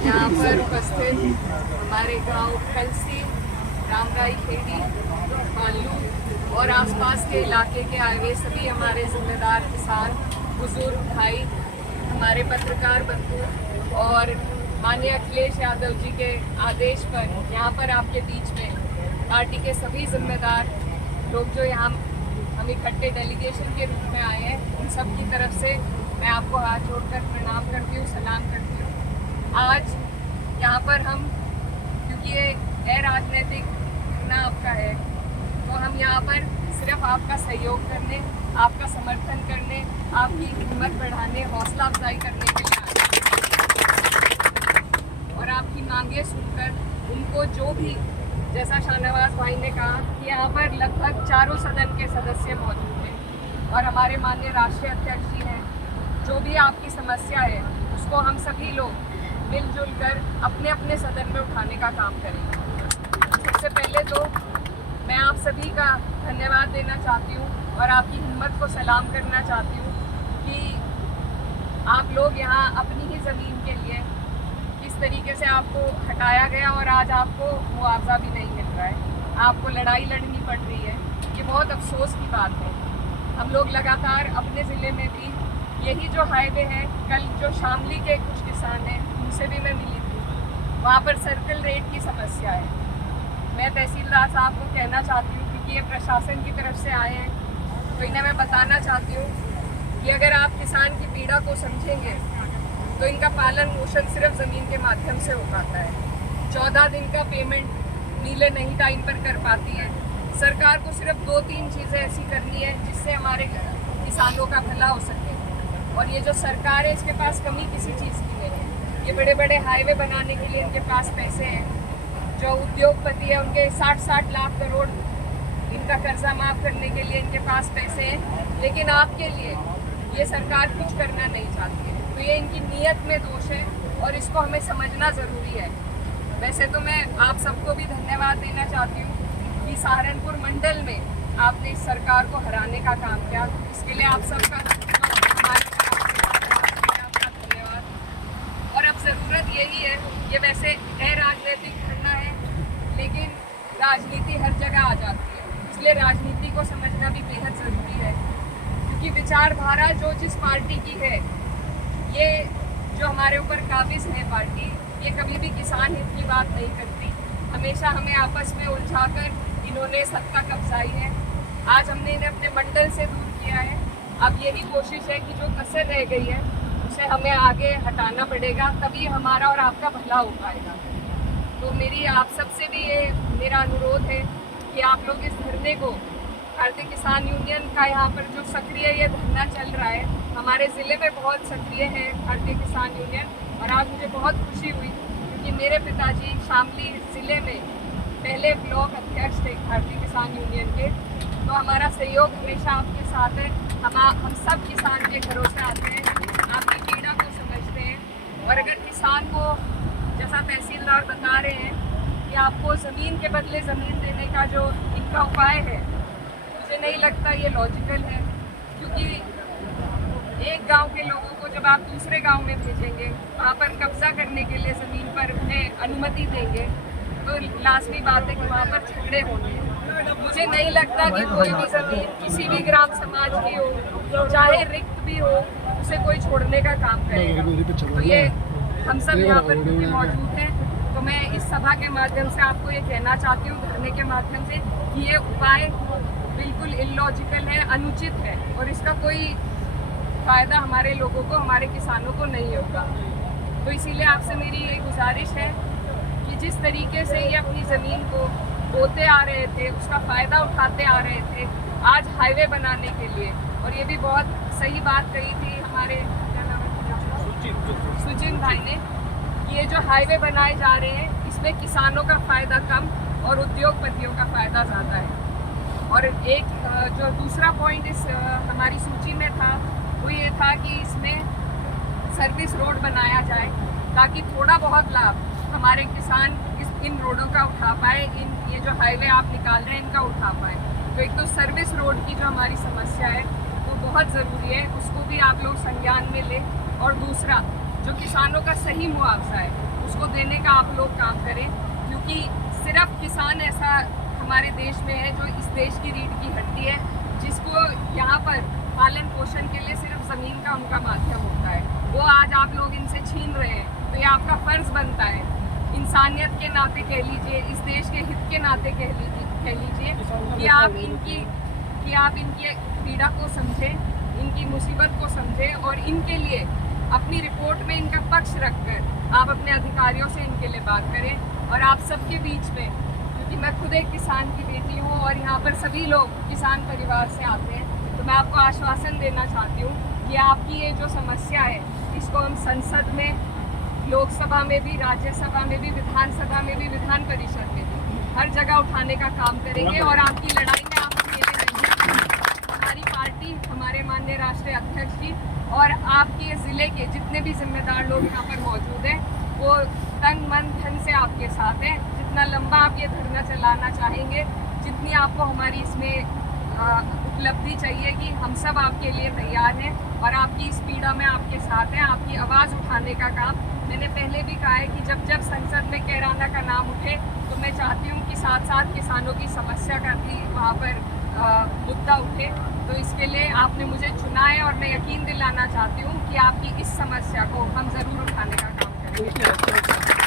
यहाँ पर उपस्थित हमारे गांव कलसी, रामराई खेड़ी, बालू और आसपास के इलाके के आए हुए सभी हमारे जिम्मेदार किसान, बुजुर्ग भाई, हमारे पत्रकार बंधु और माननीय अखिलेश यादव जी के आदेश पर यहाँ पर आपके बीच में पार्टी के सभी जिम्मेदार लोग जो यहाँ हम इकट्ठे डेलीगेशन के रूप में आए हैं, उन सब की तरफ से मैं आपको हाथ जोड़कर प्रणाम करती हूँ, सलाम करती हूँ। आज यहाँ पर हम, क्योंकि ये अराजनीतिक घटना आपका है, तो हम यहाँ पर सिर्फ आपका सहयोग करने, आपका समर्थन करने, आपकी हिम्मत बढ़ाने, हौसला अफजाई करने के लिए आए और आपकी मांगे सुनकर उनको जो भी, जैसा शाहनवाज भाई ने कहा कि यहाँ पर लगभग चारों सदन के सदस्य मौजूद हैं और हमारे माननीय राष्ट्रीय अध्यक्ष जी हैं, जो भी आपकी समस्या है उसको हम सभी लोग मिलजुल कर अपने अपने सदन में उठाने का काम करेंगे। सबसे पहले तो मैं आप सभी का धन्यवाद देना चाहती हूँ और आपकी हिम्मत को सलाम करना चाहती हूँ कि आप लोग यहाँ अपनी ही ज़मीन के लिए किस तरीके से आपको हटाया गया और आज आपको मुआवजा भी नहीं मिल रहा है, आपको लड़ाई लड़नी पड़ रही है। ये बहुत अफसोस की बात है। हम लोग लगातार अपने ज़िले में भी यही जो हाईवे है, कल जो शामली के कुछ किसान हैं उनसे भी मैं मिली थी, वहाँ पर सर्कल रेट की समस्या है। मैं तहसीलदार साहब को कहना चाहती हूँ, क्योंकि ये प्रशासन की तरफ से आए हैं, तो इन्हें मैं बताना चाहती हूँ कि अगर आप किसान की पीड़ा को समझेंगे तो इनका पालन पोषण सिर्फ ज़मीन के माध्यम से हो पाता है। 14 दिन का पेमेंट नीले नहीं टाइम पर कर पाती है। सरकार को सिर्फ 2-3 चीज़ें ऐसी करनी है जिससे हमारे किसानों का भला हो सके, और ये जो सरकार है इसके पास कमी किसी चीज़ की नहीं है। ये बड़े बड़े हाईवे बनाने के लिए इनके पास पैसे हैं, जो उद्योगपति है उनके 60-60 लाख करोड़ इनका कर्जा माफ़ करने के लिए इनके पास पैसे हैं, लेकिन आपके लिए ये सरकार कुछ करना नहीं चाहती है। तो ये इनकी नीयत में दोष है और इसको हमें समझना ज़रूरी है। वैसे तो मैं आप सबको भी धन्यवाद देना चाहती हूँ कि सहारनपुर मंडल में आपने इस सरकार को हराने का काम किया, इसके लिए आप सबका आपका धन्यवाद। और अब ज़रूरत यही है, ये वैसे अराजनीतिक घटना है, लेकिन राजनीति हर जगह आ जाती है, इसलिए राजनीति को समझना भी बेहद ज़रूरी है। क्योंकि विचारधारा जो जिस पार्टी की है, ये जो हमारे ऊपर काबिज है पार्टी, ये कभी भी किसान हित की बात नहीं करती। हमेशा हमें आपस में उलझाकर इन्होंने सत्ता कब्जाई है। आज हमने इन्हें अपने मंडल से दूर किया है। अब यही कोशिश है कि जो कसर रह गई है उसे हमें आगे हटाना पड़ेगा, तभी हमारा और आपका भला हो पाएगा। तो मेरी आप सबसे भी ये मेरा अनुरोध है कि आप लोग इस धरने को, भारतीय किसान यूनियन का यहाँ पर जो सक्रिय ये धरना चल रहा है, हमारे ज़िले में बहुत सक्रिय है भारतीय किसान यूनियन, और आज मुझे बहुत खुशी हुई क्योंकि मेरे पिताजी शामली ज़िले में पहले ब्लॉक अध्यक्ष थे भारतीय किसान यूनियन के। तो हमारा सहयोग हमेशा आपके साथ है। हम सब किसान के घरों से आते हैं, आपकी पीड़ा को समझते हैं, और अगर किसान को, जैसा तहसीलदार बता रहे हैं कि आपको ज़मीन के बदले ज़मीन देने का जो इनका उपाय है, मुझे नहीं लगता ये लॉजिकल है। क्योंकि एक गांव के लोगों को जब आप दूसरे गांव में भेजेंगे, वहाँ पर कब्जा करने के लिए ज़मीन पर उन्हें अनुमति देंगे, तो लाजमी बात है कि वहाँ पर झगड़े होंगे। मुझे नहीं लगता कि कोई भी ज़मीन किसी भी ग्राम समाज की हो, चाहे रिक्त भी हो, उसे कोई छोड़ने का काम करेगा। तो ये हम सब यहाँ पर मौजूद हैं, तो मैं इस सभा के माध्यम से आपको ये कहना चाहती हूँ, धरने के माध्यम से, कि ये उपाय बिल्कुल इलॉजिकल है, अनुचित है, और इसका कोई फ़ायदा हमारे लोगों को, हमारे किसानों को नहीं होगा। तो इसीलिए आपसे मेरी ये गुजारिश है कि जिस तरीके से ये अपनी ज़मीन को बोते आ रहे थे, उसका फ़ायदा उठाते आ रहे थे आज हाईवे बनाने के लिए, और ये भी बहुत सही बात कही थी हमारे सुजिन भाई ने कि ये जो हाईवे बनाए जा रहे हैं इसमें किसानों का फ़ायदा कम और उद्योगपतियों का फ़ायदा ज़्यादा है। और एक जो दूसरा पॉइंट इस हमारी सूची में था वो ये था कि इसमें सर्विस रोड बनाया जाए ताकि थोड़ा बहुत लाभ हमारे किसान इन रोडों का उठा पाए, ये जो हाईवे आप निकाल रहे हैं इनका उठा पाए। तो एक तो सर्विस रोड की जो हमारी समस्या है वो बहुत ज़रूरी है, उसको भी आप लोग संज्ञान में लें। और दूसरा, जो किसानों का सही मुआवजा है उसको उसको देने का आप लोग काम करें, क्योंकि सिर्फ किसान ऐसा हमारे देश में है जो इस देश की रीढ़ की हड्डी है, जिसको यहाँ पर पालन पोषण के लिए सिर्फ ज़मीन का उनका माध्यम होता है। वो आज आप लोग इनसे छीन रहे हैं, तो ये आपका फ़र्ज़ बनता है, इंसानियत के नाते कह लीजिए, इस देश के हित के नाते कह लीजिए कि आप इनकी पीड़ा को समझें, इनकी मुसीबत को समझें और इनके लिए अपनी रिपोर्ट में इनका पक्ष रखकर आप अपने अधिकारियों से इनके लिए बात करें। और आप सबके बीच में, क्योंकि मैं खुद एक किसान की बेटी हूँ और यहाँ पर सभी लोग किसान परिवार से आते हैं, तो मैं आपको आश्वासन देना चाहती हूँ कि आपकी ये जो समस्या है, इसको हम संसद में, लोकसभा में भी, राज्यसभा में भी, विधानसभा में भी, विधान परिषद में भी, हर जगह उठाने का काम करेंगे। और आपकी लड़ाई में आप अकेले नहीं हैं। हमारी पार्टी, हमारे माननीय राष्ट्रीय अध्यक्ष जी और आपके ज़िले के जितने भी जिम्मेदार लोग यहाँ पर मौजूद हैं, वो तन मन धन से आपके साथ हैं। जितना लंबा आप ये धरना चलाना चाहेंगे, जितनी आपको हमारी इसमें उपलब्धि चाहिए कि हम सब आपके लिए तैयार हैं और आपकी इस पीड़ा में आपके साथ हैं। आपकी आवाज़ उठाने का काम मैंने पहले भी कहा है कि जब जब संसद में कैराना का नाम उठे तो मैं चाहती हूँ कि साथ साथ किसानों की समस्या का भी वहाँ पर मुद्दा उठे। तो इसके लिए आपने मुझे चुना है और मैं यकीन दिलाना चाहती हूँ कि आपकी इस समस्या को हम ज़रूर उठाने का काम करेंगे।